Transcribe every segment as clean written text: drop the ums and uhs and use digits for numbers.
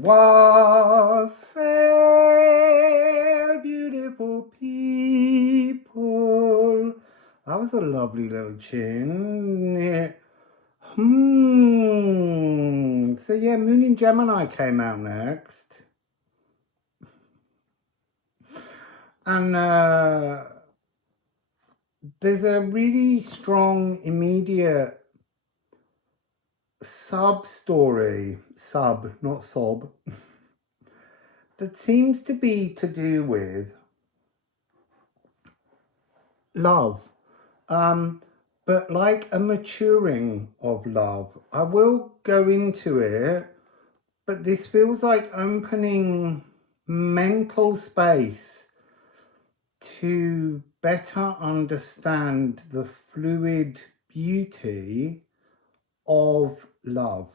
Wassail, beautiful people. That was a lovely little tune. Yeah. So yeah, Moon in Gemini came out next. And there's a really strong, immediate sub-story, not sob, that seems to be to do with love, but like a maturing of love. I will go into it, but this feels like opening mental space to better understand the fluid beauty of love,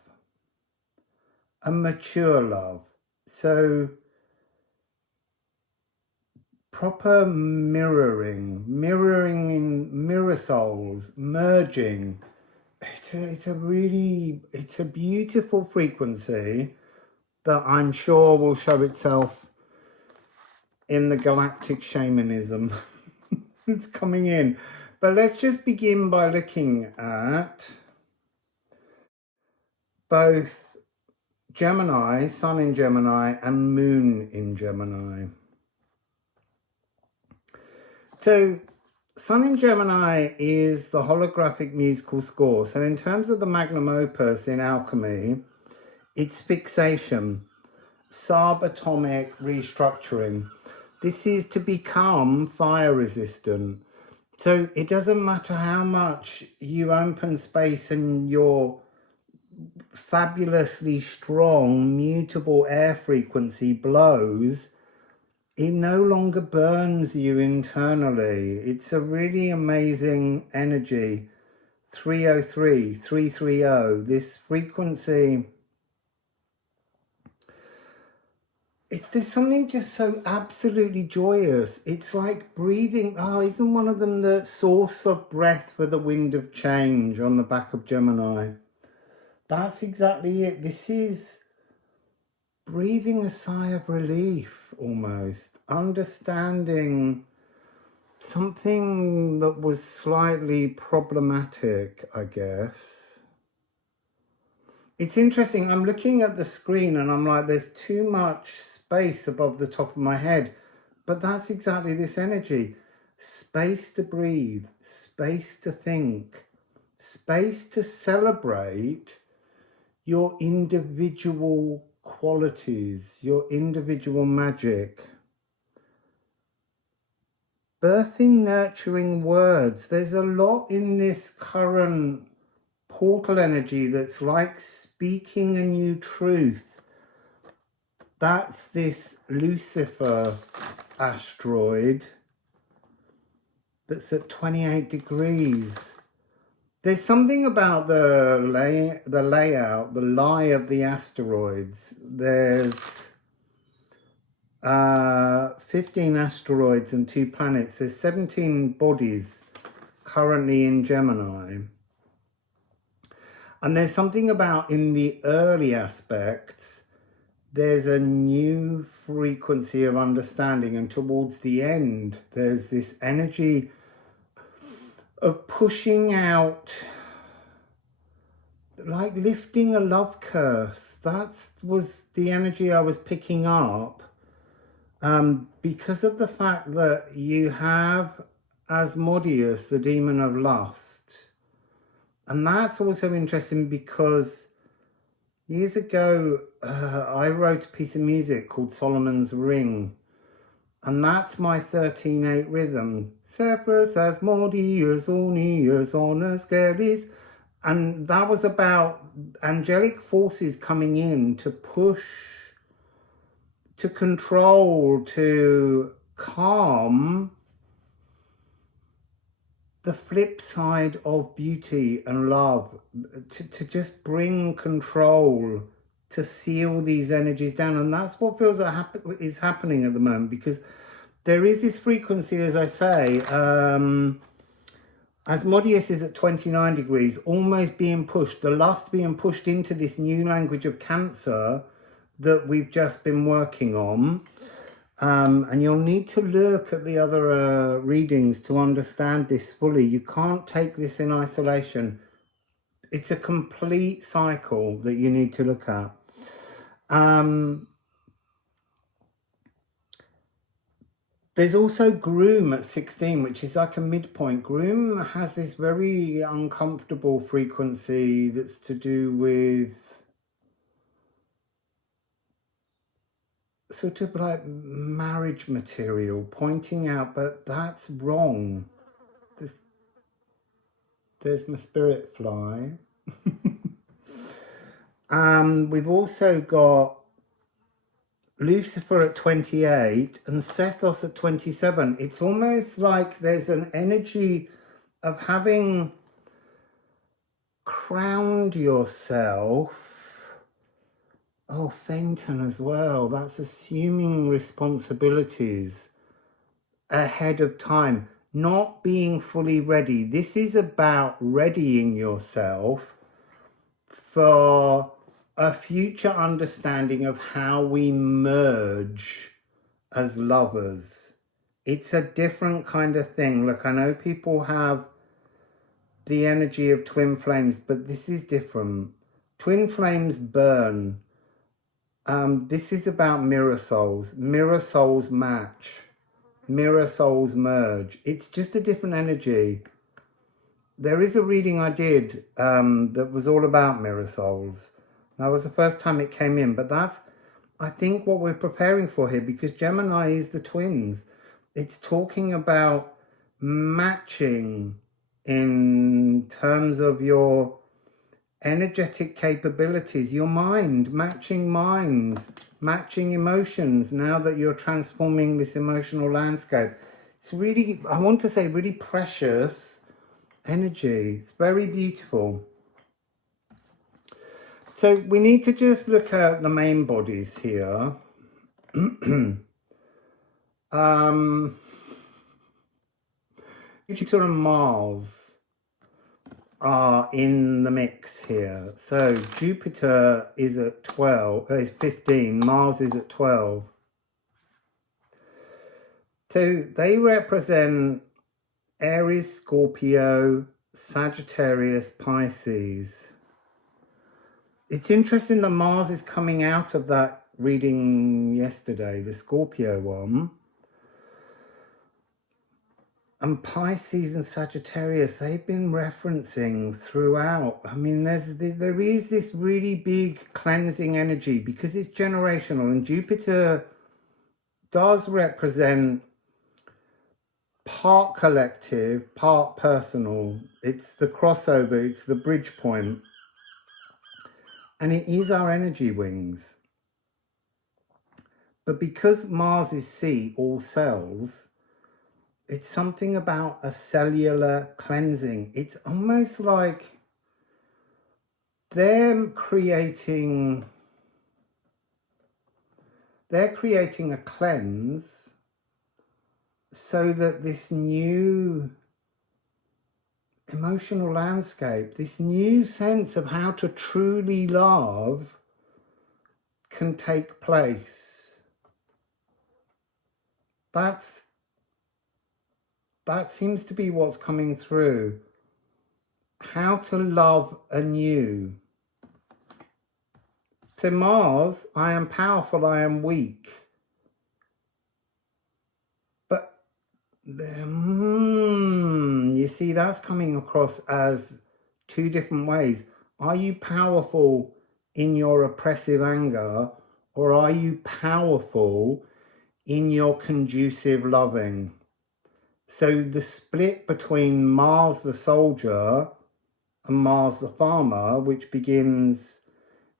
a mature love. So proper mirroring in mirror souls, merging. It's a beautiful frequency that I'm sure will show itself in the galactic shamanism that's coming in. But let's just begin by looking at both Gemini, Sun in Gemini, and Moon in Gemini. So Sun in Gemini is the holographic musical score. So in terms of the magnum opus in Alchemy, it's fixation, subatomic restructuring. This is to become fire resistant. So it doesn't matter how much you open space and your fabulously strong, mutable air frequency blows, it no longer burns you internally. It's a really amazing energy. 303, 330, this frequency. There's something just so absolutely joyous. It's like breathing. Oh, isn't one of them the source of breath for the wind of change on the back of Gemini? That's exactly it. This is breathing a sigh of relief, almost. Understanding something that was slightly problematic, I guess. It's interesting. I'm looking at the screen and I'm like, there's too much space above the top of my head. But that's exactly this energy. Space to breathe, space to think, space to celebrate your individual qualities, your individual magic. Birthing, nurturing words. There's a lot in this current portal energy that's like speaking a new truth. That's this Lucifer asteroid that's at 28 degrees. There's something about the layout, the lie of the asteroids. There's 15 asteroids and 2 planets. There's 17 bodies currently in Gemini. And there's something about in the early aspects, there's a new frequency of understanding. And towards the end, there's this energy of pushing out, like lifting a love curse. That was the energy I was picking up, because of the fact that you have Asmodeus, the demon of lust. And that's also interesting because years ago, I wrote a piece of music called Solomon's Ring. And that's my 13/8 rhythm. Cerberus, Asmodeus, Orneus, Honor, Scalis. And that was about angelic forces coming in to push, to control, to calm the flip side of beauty and love, to just bring control, to seal these energies down. And that's what feels like is happening at the moment, because there is this frequency, as I say, Asmodeus is at 29 degrees, almost being pushed, the lust being pushed into this new language of Cancer, that we've just been working on. And you'll need to look at the other readings to understand this fully. You can't take this in isolation. It's a complete cycle that you need to look at. There's also Groom at 16, which is like a midpoint. Groom has this very uncomfortable frequency that's to do with sort of like marriage material, pointing out, but that's wrong. There's my spirit fly. We've also got Lucifer at 28 and Sethos at 27. It's almost like there's an energy of having crowned yourself. Oh, Fenton as well. That's assuming responsibilities ahead of time, not being fully ready. This is about readying yourself for a future understanding of how we merge as lovers. It's a different kind of thing. Look, I know people have the energy of twin flames, but this is different. Twin flames burn. This is about mirror souls. Mirror souls match. Mirror souls merge. It's just a different energy. There is a reading I did that was all about mirror souls. That was the first time it came in, but that's, I think, what we're preparing for here, because Gemini is the twins. It's talking about matching in terms of your energetic capabilities, your mind, matching minds, matching emotions, now that you're transforming this emotional landscape. It's really, I want to say, really precious energy. It's very beautiful. So we need to just look at the main bodies here. Jupiter and Mars are in the mix here. So Jupiter is at 12, is 15, Mars is at 12. So they represent Aries, Scorpio, Sagittarius, Pisces. It's interesting that Mars is coming out of that reading yesterday, the Scorpio one. And Pisces and Sagittarius, they've been referencing throughout. I mean, there is this really big cleansing energy because it's generational, and Jupiter does represent part collective, part personal. It's the crossover, it's the bridge point. And it is our energy wings. But because Mars is sea, all cells, it's something about a cellular cleansing. It's almost like they're creating a cleanse so that this new emotional landscape, this new sense of how to truly love can take place. That seems to be what's coming through. How to love anew. To Mars, I am powerful, I am weak. But you see, that's coming across as two different ways. Are you powerful in your oppressive anger, or are you powerful in your conducive loving? So the split between Mars the soldier and Mars the farmer, which begins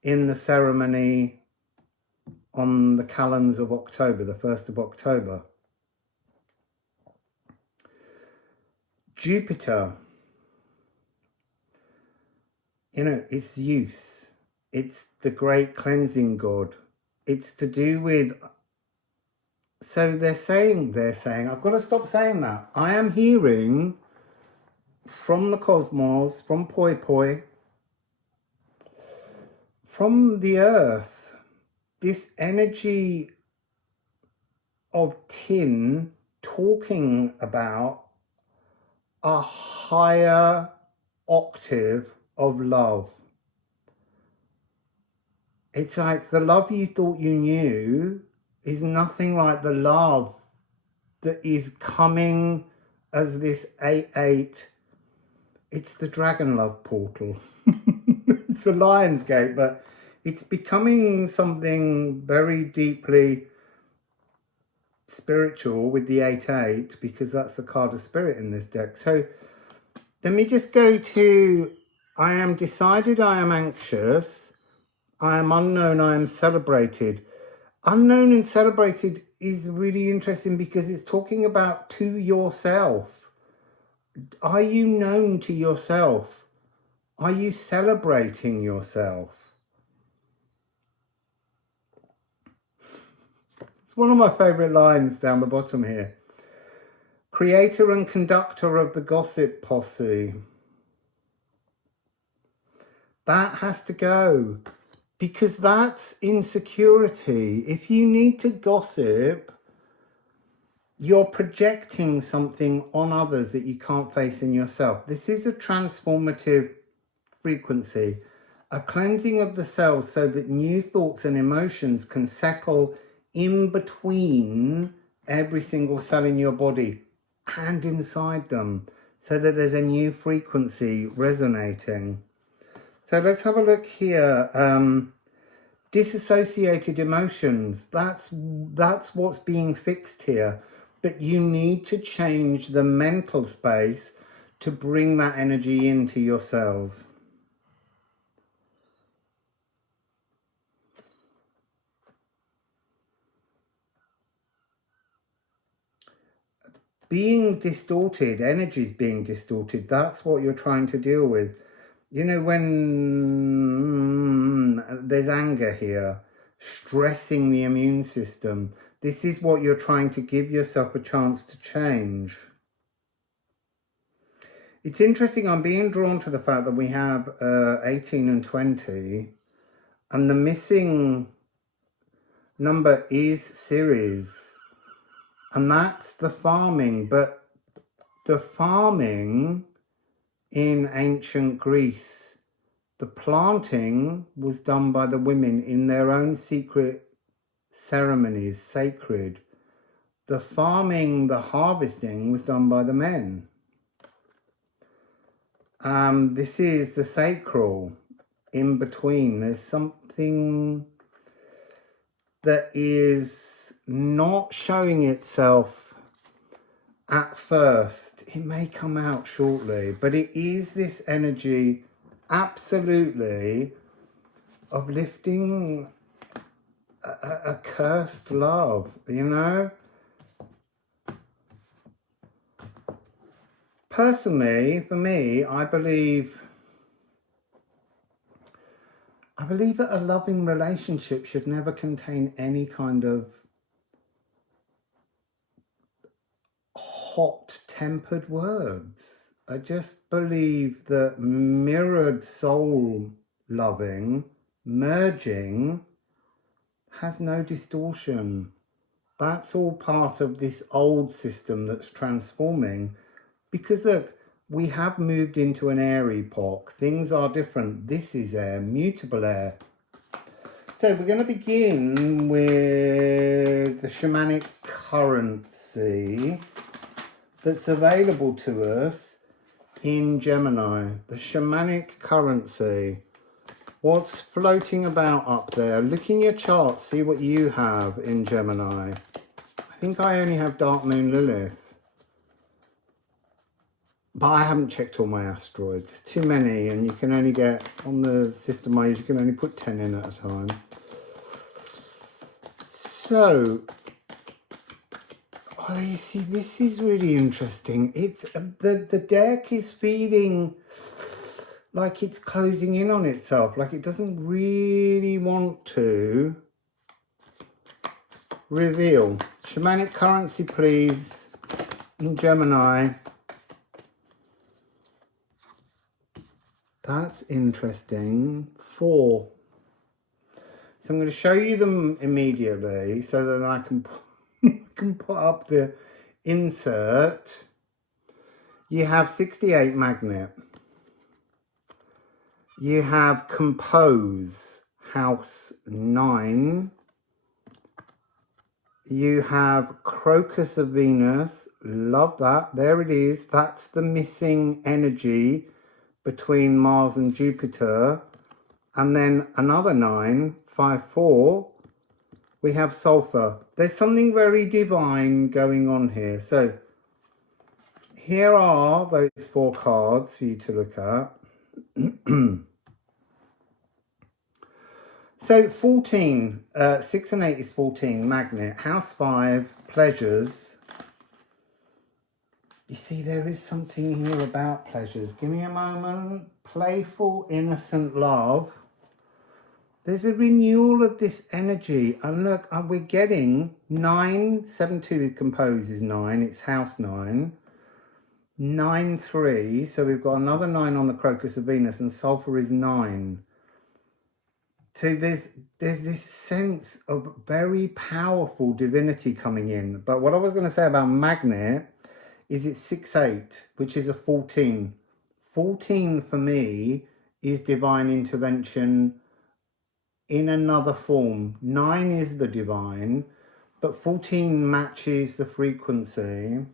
in the ceremony on the calends of October, the 1st of October. Jupiter, you know, it's Zeus. It's the great cleansing god. It's to do with, so they're saying, I've got to stop saying that. I am hearing from the cosmos, from Poi Poi, from the earth, this energy of tin talking about a higher octave of love. It's like the love you thought you knew is nothing like the love that is coming as this 8-8. It's the dragon love portal. It's a Lion's Gate, but it's becoming something very deeply spiritual with the 8-8, because that's the card of spirit in this deck. So let me just go to, I am decided, I am anxious, I am unknown, I am celebrated. Unknown and celebrated is really interesting because it's talking about to yourself. Are you known to yourself? Are you celebrating yourself? It's one of my favorite lines down the bottom here. Creator and conductor of the gossip posse. That has to go, because that's insecurity. If you need to gossip, you're projecting something on others that you can't face in yourself. This is a transformative frequency, a cleansing of the cells so that new thoughts and emotions can settle in between every single cell in your body and inside them, so that there's a new frequency resonating. So let's have a look here. Disassociated emotions, that's what's being fixed here. But you need to change the mental space to bring that energy into your cells. Being distorted, energy's being distorted, that's what you're trying to deal with. You know, when there's anger here, stressing the immune system, this is what you're trying to give yourself a chance to change. It's interesting, I'm being drawn to the fact that we have 18 and 20, and the missing number is series, and that's the farming. But the farming in ancient Greece, the planting was done by the women in their own secret ceremonies, sacred. The farming, the harvesting was done by the men. This is the sacral in between. There's something that is not showing itself at first. It may come out shortly, but it is this energy, absolutely, of lifting a cursed love, you know? Personally, for me, I believe that a loving relationship should never contain any kind of hot-tempered words. I just believe that mirrored soul loving, merging, has no distortion. That's all part of this old system that's transforming. Because look, we have moved into an air epoch. Things are different. This is air, mutable air. So we're going to begin with the shamanic currency that's available to us in Gemini. The shamanic currency. What's floating about up there? Look in your chart, see what you have in Gemini. I think I only have Dark Moon Lilith. But I haven't checked all my asteroids. There's too many, and you can only get, on the system I use, you can only put 10 in at a time. So, oh, you see, this is really interesting. It's the deck is feeling like it's closing in on itself, like it doesn't really want to reveal. Shamanic currency, please, in Gemini. That's interesting. 4. So I'm going to show you them immediately so that I can put up the insert. You have 68 magnet. You have compose, house 9. You have crocus of Venus, love that, there it is. That's the missing energy between Mars and Jupiter. And then another 9, 5, 4, we have sulfur. There's something very divine going on here. So here are those 4 cards for you to look at. So 14, 6 and 8 is 14, magnet. House 5, pleasures. You see, there is something here about pleasures. Give me a moment. Playful, innocent love. There's a renewal of this energy. And look, we're getting 9, 7, 2 compose is 9. It's house 9. 9, 3. So we've got another 9 on the crocus of Venus, and sulfur is 9. So there's this sense of very powerful divinity coming in. But what I was going to say about magnet is it's 6, 8, which is a 14. 14 for me is divine intervention in another form. 9 is the divine, but 14 matches the frequency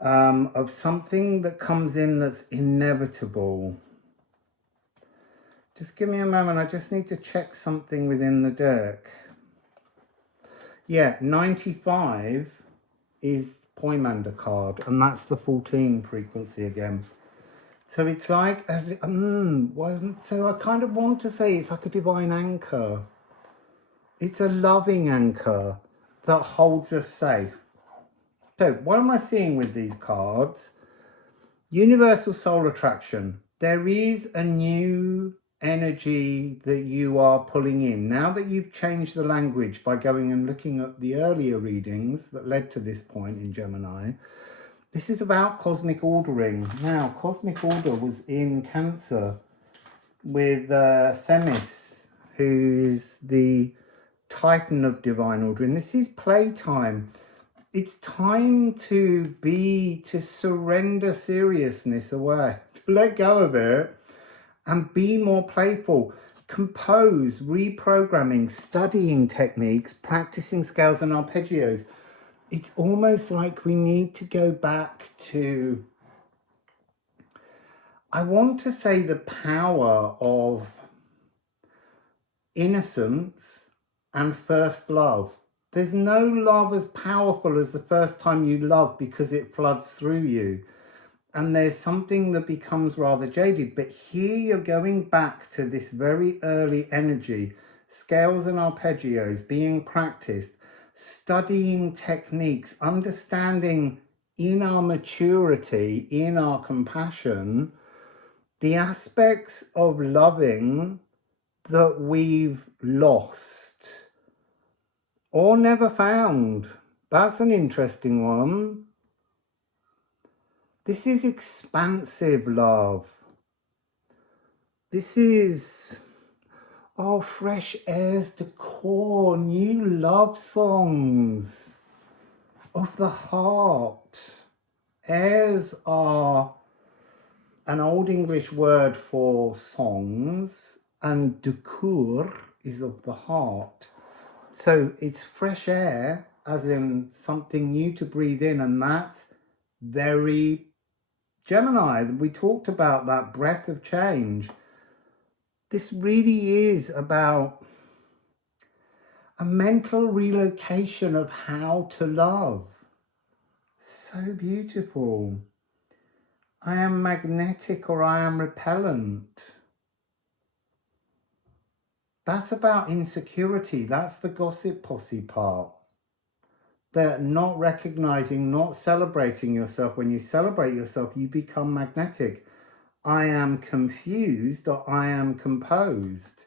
of something that comes in that's inevitable. Just give me a moment, I just need to check something within the deck. Yeah, 95 is Poimander card, and that's the 14 frequency again. So it's like, so I kind of want to say it's like a divine anchor. It's a loving anchor that holds us safe. So what am I seeing with these cards? Universal soul attraction. There is a new energy that you are pulling in. Now that you've changed the language by going and looking at the earlier readings that led to this point in Gemini, this is about cosmic ordering. Now, cosmic order was in Cancer with Themis, who is the Titan of divine ordering. This is playtime. It's time to surrender seriousness away, to let go of it and be more playful. Compose, reprogramming, studying techniques, practicing scales and arpeggios. It's almost like we need to go back to, I want to say, the power of innocence and first love. There's no love as powerful as the first time you love because it floods through you. And there's something that becomes rather jaded. But here you're going back to this very early energy, scales and arpeggios being practiced, studying techniques, understanding in our maturity, in our compassion, the aspects of loving that we've lost or never found. That's an interesting one. This is expansive love. This is, oh, fresh airs to core, new love songs of the heart. Airs are an old English word for songs, and de coeur is of the heart. So it's fresh air, as in something new to breathe in, and that's very Gemini. We talked about that breath of change. This really is about a mental relocation of how to love. So beautiful. I am magnetic or I am repellent. That's about insecurity. That's the gossip posse part. They're not recognizing, not celebrating yourself. When you celebrate yourself, you become magnetic. I am confused or I am composed.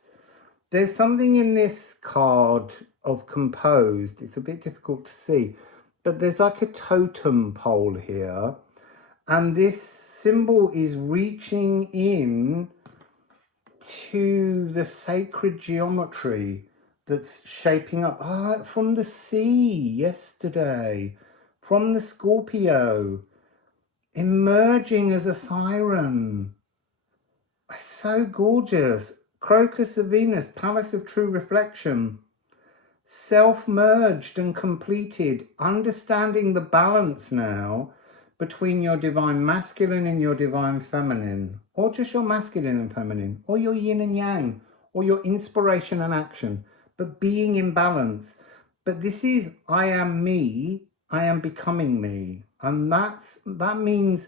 There's something in this card of composed. It's a bit difficult to see, but there's like a totem pole here. And this symbol is reaching in to the sacred geometry that's shaping up from the sea yesterday, from the Scorpio, emerging as a siren. So gorgeous. Crocus of Venus, Palace of True Reflection. Self-merged and completed, understanding the balance now between your divine masculine and your divine feminine, or just your masculine and feminine, or your yin and yang, or your inspiration and action, but being in balance. But this is, I am me, I am becoming me. And that means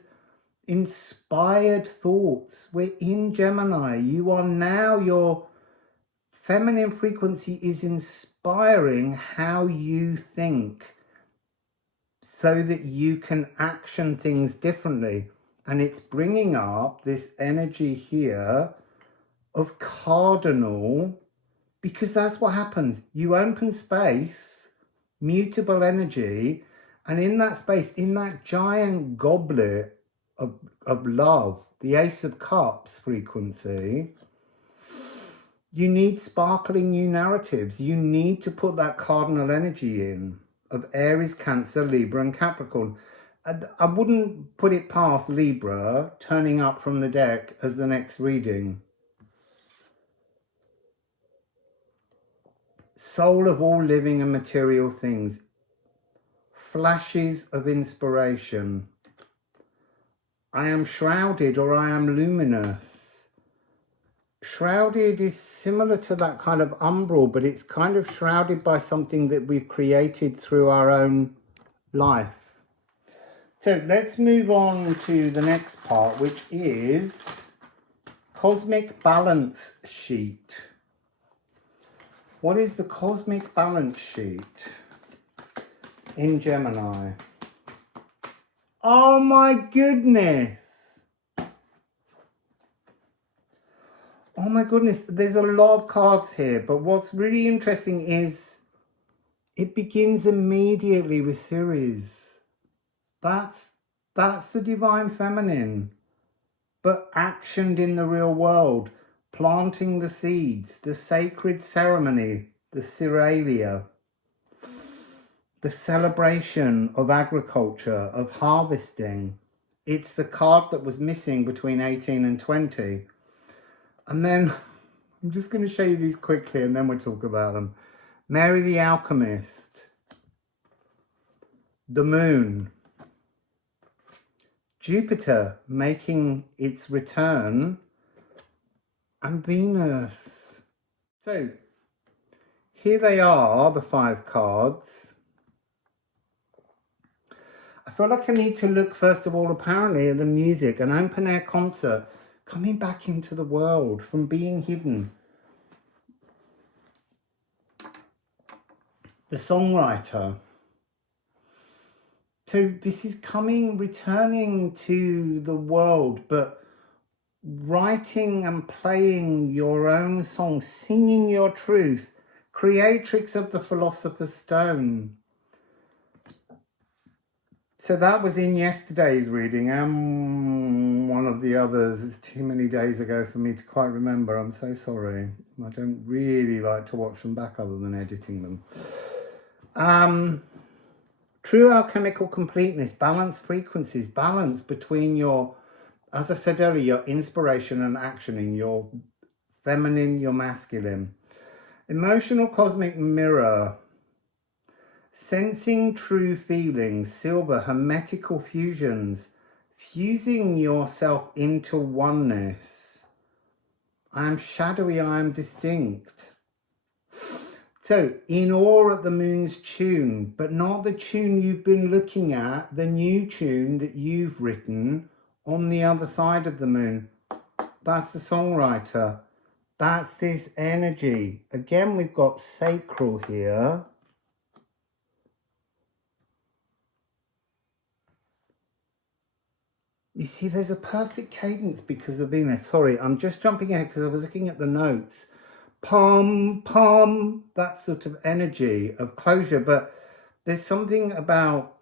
inspired thoughts. We're in Gemini. You are now, your feminine frequency is inspiring how you think so that you can action things differently. And it's bringing up this energy here of cardinal, because that's what happens. You open space, mutable energy, and in that space, in that giant goblet of love, the Ace of Cups frequency, you need sparkling new narratives. You need to put that cardinal energy in of Aries, Cancer, Libra and Capricorn. I wouldn't put it past Libra turning up from the deck as the next reading. Soul of all living and material things. Flashes of inspiration. I am shrouded, or I am luminous. Shrouded is similar to that kind of umbral, but it's kind of shrouded by something that we've created through our own life. So let's move on to the next part, which is Cosmic Balance Sheet. What is the Cosmic Balance Sheet in Gemini? Oh my goodness! Oh my goodness, there's a lot of cards here, but what's really interesting is it begins immediately with Ceres. That's the divine feminine, but actioned in the real world, planting the seeds, the sacred ceremony, the Ceralia, the celebration of agriculture, of harvesting. It's the card that was missing between 18 and 20. And then I'm just going to show you these quickly and then we'll talk about them. Mary the Alchemist, the Moon, Jupiter making its return, and Venus. So here they are, the 5 cards. I feel like I need to look first of all apparently at the music, an open air concert. Coming back into the world from being hidden. The songwriter. So this is returning to the world, but writing and playing your own song, singing your truth. Creatrix of the Philosopher's Stone. So that was in yesterday's reading, and one of the others. It's too many days ago for me to quite remember. I'm so sorry. I don't really like to watch them back other than editing them. True alchemical completeness, balanced frequencies, balance between your, as I said earlier, your inspiration and actioning, your feminine, your masculine. Emotional cosmic mirror. Sensing true feelings, silver, hermetical fusions, fusing yourself into oneness. I am shadowy, I am distinct. So, in awe at the moon's tune, but not the tune you've been looking at, the new tune that you've written on the other side of the moon. That's the songwriter. That's this energy. Again, we've got sacral here. You see, there's a perfect cadence because of Venus. Sorry, I'm just jumping ahead because I was looking at the notes. Pom, pom, that sort of energy of closure. But there's something about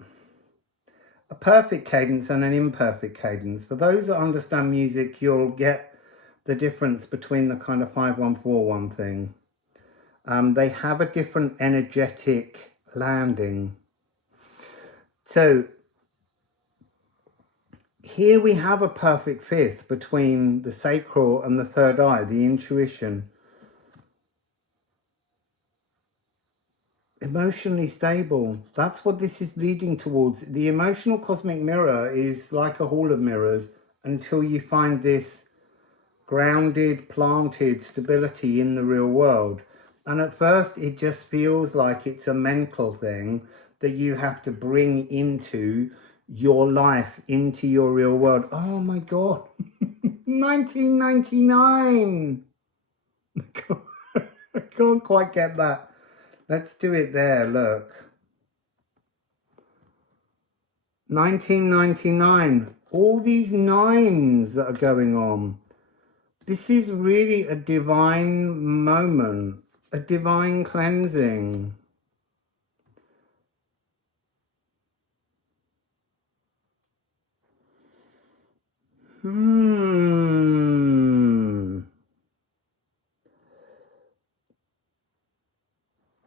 a perfect cadence and an imperfect cadence. For those that understand music, you'll get the difference between the kind of 5141 thing. They have a different energetic landing. So here we have a perfect fifth between the sacral and the third eye, the intuition. Emotionally stable. That's what this is leading towards. The emotional cosmic mirror is like a hall of mirrors until you find this grounded, planted stability in the real world. And at first it just feels like it's a mental thing that you have to bring into your life, into your real world. Oh my God. 1999. I can't quite get that. Let's do it there, look. 1999. All these nines that are going on. This is really a divine moment, a divine cleansing.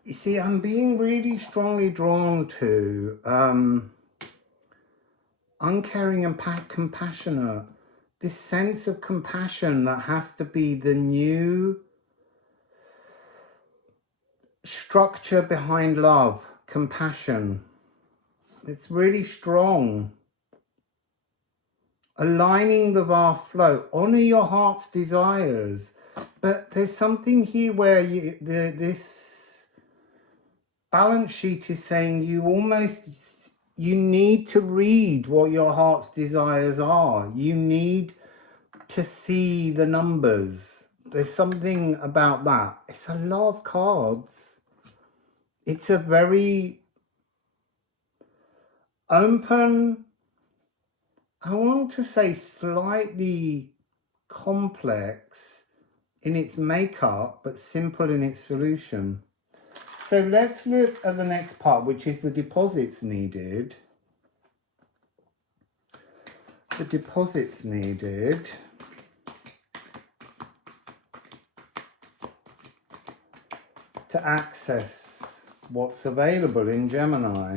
You see, I'm being really strongly drawn to uncaring and compassionate. This sense of compassion that has to be the new structure behind love, compassion. It's really strong. Aligning the vast flow, honor your heart's desires. But there's something here where this balance sheet is saying you need to read what your heart's desires are. You need to see the numbers. There's something about that. It's a lot of cards. It's a very open, I want to say slightly complex in its makeup, but simple in its solution. So let's look at the next part, which is the deposits needed. The deposits needed to access what's available in Gemini.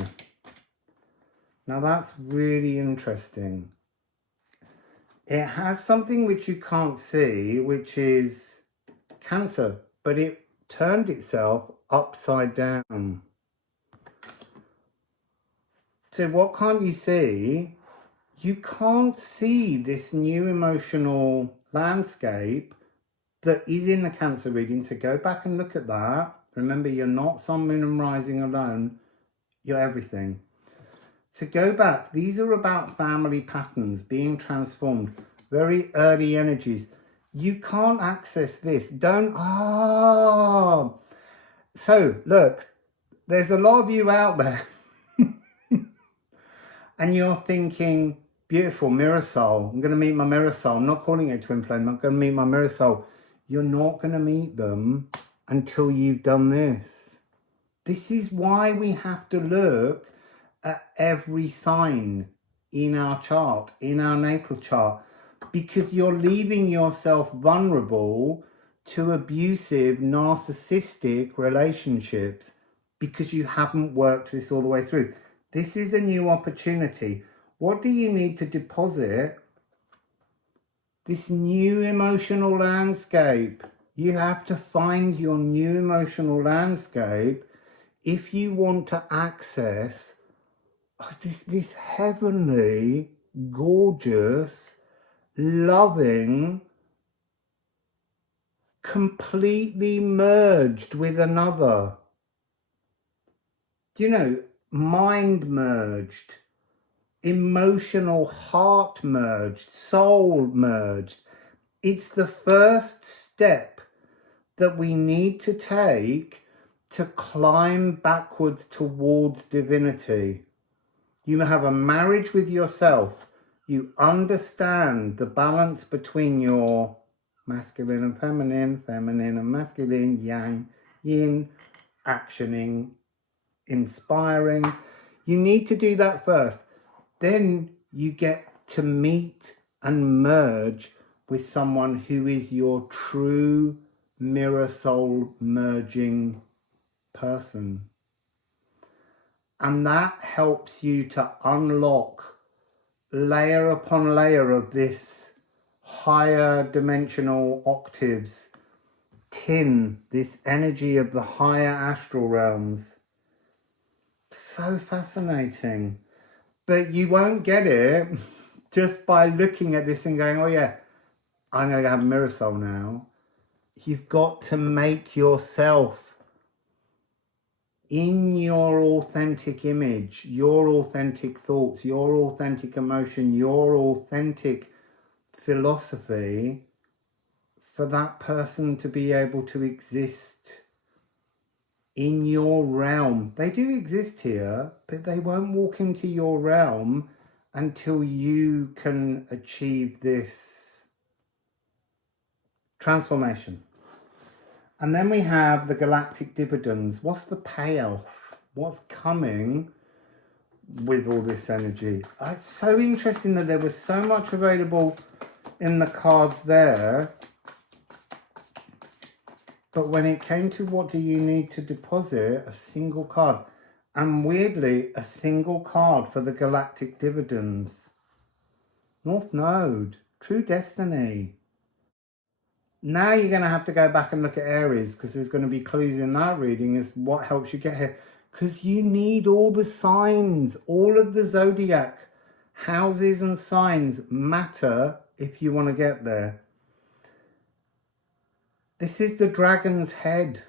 Now that's really interesting. It has something which you can't see, which is Cancer, but it turned itself upside down. So what can't you see? You can't see this new emotional landscape that is in the Cancer reading. So go back and look at that. Remember, you're not Sun, Moon and Rising alone. You're everything. So go back. These are about family patterns being transformed. Very early energies. You can't access this. Don't. So look, there's a lot of you out there. And you're thinking, beautiful, mirror soul. I'm going to meet my mirror soul. I'm not calling it twin flame. I'm going to meet my mirror soul. You're not going to meet them until you've done this. This is why we have to look at every sign in our chart, in our natal chart, because you're leaving yourself vulnerable to abusive, narcissistic relationships because you haven't worked this all the way through. This is a new opportunity. What do you need to deposit? This new emotional landscape. You have to find your new emotional landscape if you want to access this heavenly, gorgeous, loving, completely merged with another. Do you know, mind merged, emotional heart merged, soul merged. It's the first step that we need to take to climb backwards towards divinity. You have a marriage with yourself. You understand the balance between your masculine and feminine, feminine and masculine, yang, yin, actioning, inspiring. You need to do that first. Then you get to meet and merge with someone who is your true mirror soul merging person. And that helps you to unlock layer upon layer of this higher dimensional octaves, this energy of the higher astral realms. So fascinating. But you won't get it just by looking at this and going, oh yeah, I'm going to have a mirror soul now. You've got to make yourself in your authentic image, your authentic thoughts, your authentic emotion, your authentic philosophy, for that person to be able to exist in your realm. They do exist here, but they won't walk into your realm until you can achieve this transformation. And then we have the galactic dividends. What's the payoff? What's coming with all this energy? It's so interesting that there was so much available in the cards there. But when it came to what do you need to deposit, a single card. And weirdly, a single card for the galactic dividends. North Node, true destiny. Now you're going to have to go back and look at Aries, because there's going to be clues in that reading as what helps you get here. Because you need all the signs, all of the zodiac houses and signs matter if you want to get there. This is the dragon's head.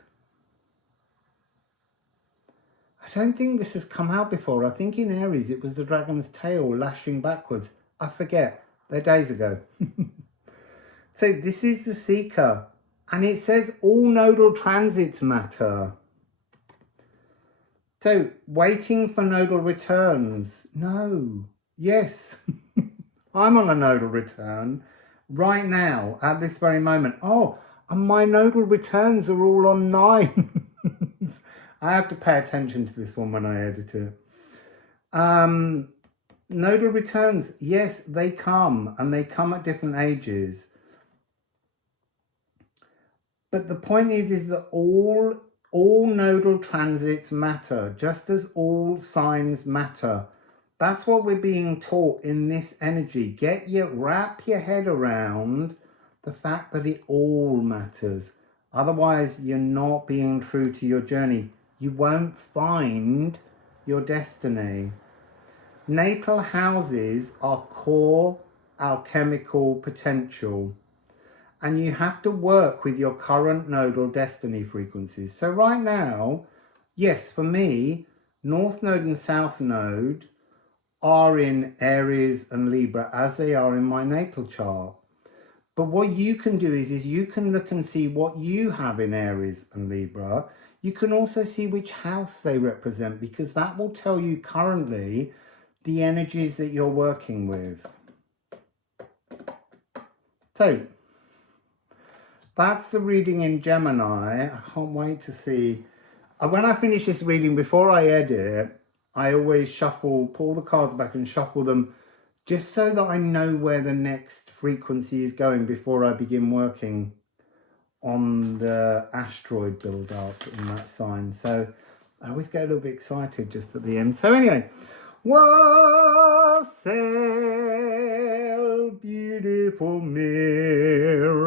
I don't think this has come out before. I think in Aries it was the dragon's tail lashing backwards. I forget. They're days ago. So this is the seeker. And it says all nodal transits matter. So waiting for nodal returns. No. Yes. I'm on a nodal return right now at this very moment. Oh, and my nodal returns are all on 9. I have to pay attention to this one when I edit it. Nodal returns, yes, they come, and they come at different ages. But the point is that all nodal transits matter, just as all signs matter. That's what we're being taught in this energy. Wrap your head around the fact that it all matters. Otherwise, you're not being true to your journey. You won't find your destiny. Natal houses are core alchemical potential. And you have to work with your current nodal destiny frequencies. So right now, yes, for me, North Node and South Node are in Aries and Libra as they are in my natal chart. But what you can do is you can look and see what you have in Aries and Libra. You can also see which house they represent, because that will tell you currently the energies that you're working with. So that's the reading in Gemini. I can't wait to see. When I finish this reading, before I edit, I always pull the cards back and shuffle them, just so that I know where the next frequency is going before I begin working on the asteroid build-up in that sign. So I always get a little bit excited just at the end. So anyway, Wassail, beautiful mirror.